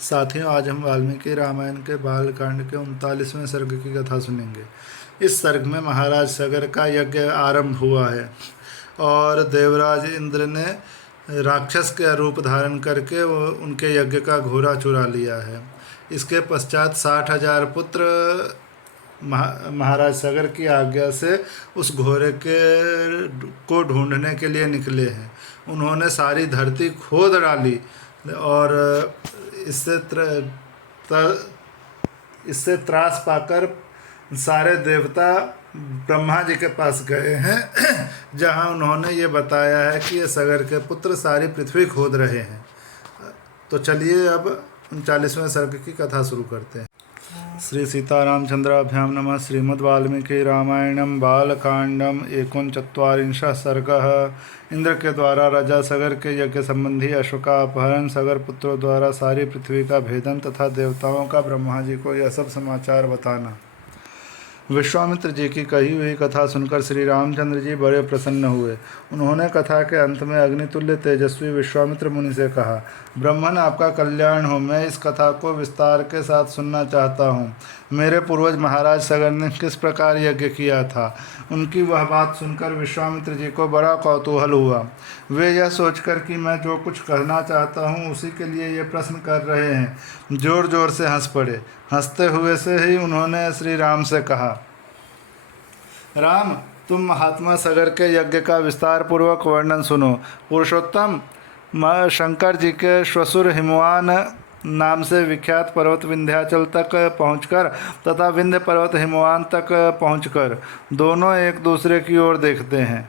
साथियों, आज हम वाल्मीकि रामायण के बालकांड के 39वें सर्ग की कथा सुनेंगे। इस सर्ग में महाराज सगर का यज्ञ आरंभ हुआ है और देवराज इंद्र ने राक्षस का रूप धारण करके उनके यज्ञ का घोड़ा चुरा लिया है। इसके पश्चात 60,000 पुत्र महाराज सगर की आज्ञा से उस घोड़े के को ढूंढने के लिए निकले हैं। उन्होंने सारी धरती खोद डाली और इससे इससे त्रास पाकर सारे देवता ब्रह्मा जी के पास गए हैं जहां उन्होंने ये बताया है कि ये सगर के पुत्र सारी पृथ्वी खोद रहे हैं। तो चलिए अब 39वें सर्ग की कथा शुरू करते हैं। श्री सीतारामचंद्राभ्याम नमः। श्रीमद् वाल्मीकि रामायणम बालकांडम 39 सर्गः। इंद्र के द्वारा राजा सगर के यज्ञ संबंधी अश्व का अपहरण, सगर पुत्रों द्वारा सारी पृथ्वी का भेदन तथा देवताओं का ब्रह्मा जी को यह सब समाचार बताना। विश्वामित्र जी की कही हुई कथा सुनकर श्री रामचंद्र जी बड़े प्रसन्न हुए। उन्होंने कथा के अंत में अग्नितुल्य तेजस्वी विश्वामित्र मुनि से कहा, ब्रह्मन आपका कल्याण हो। मैं इस कथा को विस्तार के साथ सुनना चाहता हूँ। मेरे पूर्वज महाराज सगर ने किस प्रकार यज्ञ किया था। उनकी वह बात सुनकर विश्वामित्र जी को बड़ा कौतूहल हुआ। वे यह सोचकर कि मैं जो कुछ कहना चाहता हूँ उसी के लिए ये प्रश्न कर रहे हैं, जोर जोर से हंस पड़े। हंसते हुए से ही उन्होंने श्री राम से कहा, राम, तुम महात्मा सगर के यज्ञ का विस्तार पूर्वक वर्णन सुनो। पुरुषोत्तम शंकर जी के श्वसुर हिमवान नाम से विख्यात पर्वत विंध्याचल तक पहुंचकर तथा विंध्य पर्वत हिमवान तक पहुंचकर दोनों एक दूसरे की ओर देखते हैं।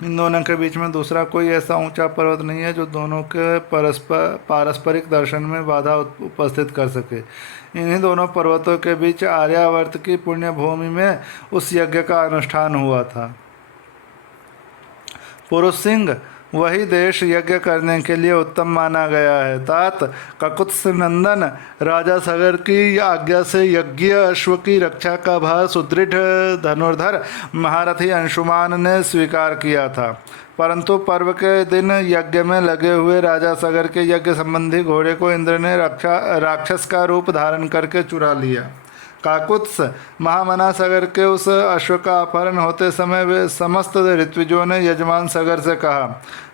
इन दोनों के बीच में दूसरा कोई ऐसा ऊंचा पर्वत नहीं है जो दोनों के पारस्परिक दर्शन में बाधा उपस्थित कर सके। इन्हीं दोनों पर्वतों के बीच आर्यावर्त की पुण्य भूमि में उस यज्ञ का अनुष्ठान हुआ था। पुरुष सिंह वही देश यज्ञ करने के लिए उत्तम माना गया है। तात ककुत्स नंदन राजा सगर की आज्ञा से यज्ञ अश्व की रक्षा का भार सुदृढ़ धनुर्धर महारथी अंशुमान ने स्वीकार किया था, परंतु पर्व के दिन यज्ञ में लगे हुए राजा सगर के यज्ञ संबंधी घोड़े को इंद्र ने राक्षस का रूप धारण करके चुरा लिया। काकुत्स महामना सगर के उस अश्व का अपहरण होते समय वे समस्त ऋत्विजों ने यजमान सगर से कहा,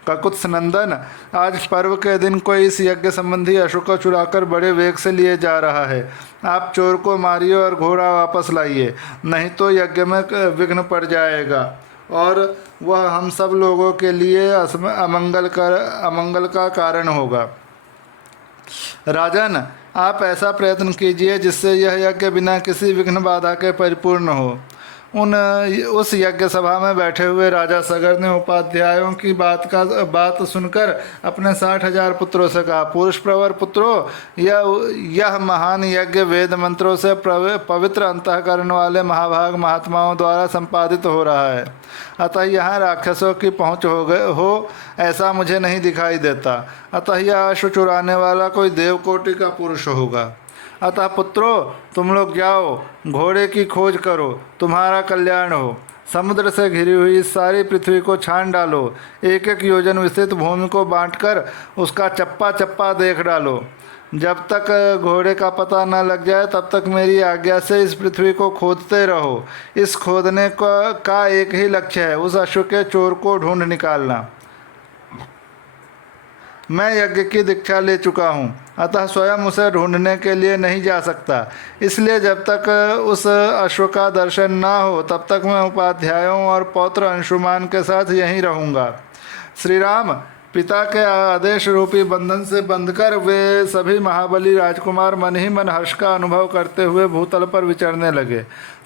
काकुत्स नंदन, आज पर्व के दिन कोई इस यज्ञ संबंधी अश्व को चुराकर बड़े वेग से लिए जा रहा है। आप चोर को मारिए और घोड़ा वापस लाइए, नहीं तो यज्ञ में विघ्न पड़ जाएगा और वह हम सब लोगों के लिए अमंगल का कारण होगा। राजन, आप ऐसा प्रयत्न कीजिए जिससे यह यज्ञ बिना किसी विघ्न बाधा के परिपूर्ण हो। उस यज्ञ सभा में बैठे हुए राजा सगर ने उपाध्यायों की बात सुनकर अपने 60,000 पुत्रों से कहा, पुरुष प्रवर पुत्रों, यह महान यज्ञ वेद मंत्रों से पवित्र अंतःकरण वाले महाभाग महात्माओं द्वारा संपादित हो रहा है, अतः यहाँ राक्षसों की पहुँच हो ऐसा मुझे नहीं दिखाई देता। अतः यह अश्व चुराने वाला कोई देवकोटि का पुरुष होगा। अतः पुत्रों, तुम लोग जाओ, घोड़े की खोज करो, तुम्हारा कल्याण हो। समुद्र से घिरी हुई इस सारी पृथ्वी को छान डालो, एक एक योजन विस्तृत भूमि को बांटकर उसका चप्पा चप्पा देख डालो। जब तक घोड़े का पता न लग जाए तब तक मेरी आज्ञा से इस पृथ्वी को खोदते रहो। इस खोदने का एक ही लक्ष्य है, उस अश्व के चोर को ढूंढ निकालना। मैं यज्ञ की दीक्षा ले चुका हूँ, अतः स्वयं उसे ढूंढने के लिए नहीं जा सकता। इसलिए जब तक उस अश्व का दर्शन न हो तब तक मैं उपाध्यायों और पौत्र अंशुमान के साथ यहीं रहूँगा। श्री राम, पिता के आदेश रूपी बंधन से बंधकर वे सभी महाबली राजकुमार मन ही मन हर्ष का अनुभव करते हुए भूतल पर विचरने लगे।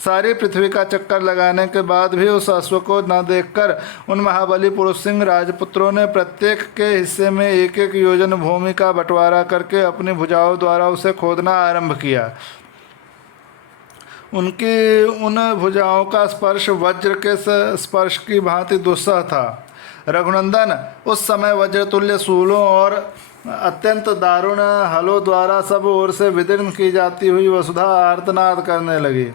सारी पृथ्वी का चक्कर लगाने के बाद भी उस अश्व को न देखकर उन महाबली पुरुष सिंह राजपुत्रों ने प्रत्येक के हिस्से में एक एक योजन भूमि का बंटवारा करके अपनी भुजाओं द्वारा उसे खोदना आरंभ किया। उनकी उन भुजाओं का स्पर्श वज्र के स्पर्श की भांति दुस्सह था। रघुनंदन, उस समय वज्रतुल्य शूलों और अत्यंत दारुण हलों द्वारा सब ओर से विदीर्ण की जाती हुई वसुधा आर्तनाद करने लगी।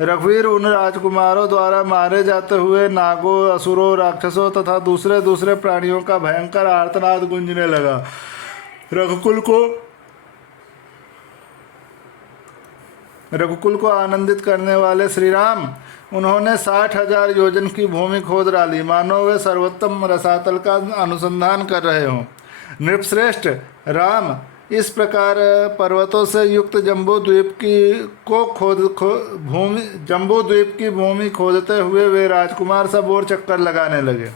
रघुवीर, उन राजकुमारों द्वारा मारे जाते हुए नागों, असुरों, राक्षसों तथा दूसरे प्राणियों का भयंकर आर्तनाद गूंजने लगा। रघुकुल को आनंदित करने वाले श्री राम, उन्होंने 60,000 योजन की भूमि खोद डाली, मानो वे सर्वोत्तम रसातल का अनुसंधान कर रहे हों। नृपश्रेष्ठ राम इस प्रकार पर्वतों से युक्त जम्बू द्वीप की भूमि खोदते हुए वे राजकुमार सब ओर चक्कर लगाने लगे।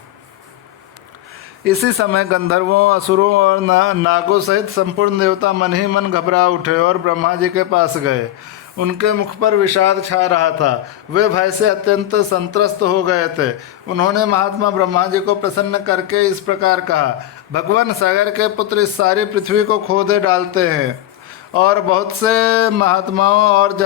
इसी समय गंधर्वों, असुरों और नागों सहित संपूर्ण देवता मन ही मन घबरा उठे और ब्रह्मा जी के पास गए। उनके मुख पर विषाद छा रहा था, वे भय से अत्यंत संत्रस्त हो गए थे। उन्होंने महात्मा ब्रह्मा जी को प्रसन्न करके इस प्रकार कहा, भगवान सागर के पुत्र इस सारी पृथ्वी को खोदे डालते हैं और बहुत से महात्माओं और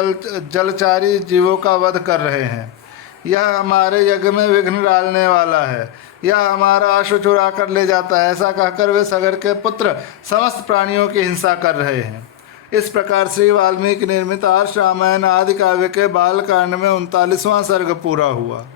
जलचारी जीवों का वध कर रहे हैं। यह हमारे यज्ञ में विघ्न डालने वाला है, यह हमारा अश्व चुरा कर ले जाता है। ऐसा कहकर वे सागर के पुत्र समस्त प्राणियों की हिंसा कर रहे हैं। इस प्रकार श्री वाल्मीकि निर्मित आर्ष रामायण आदि काव्य के बाल कांड में 39वां सर्ग पूरा हुआ।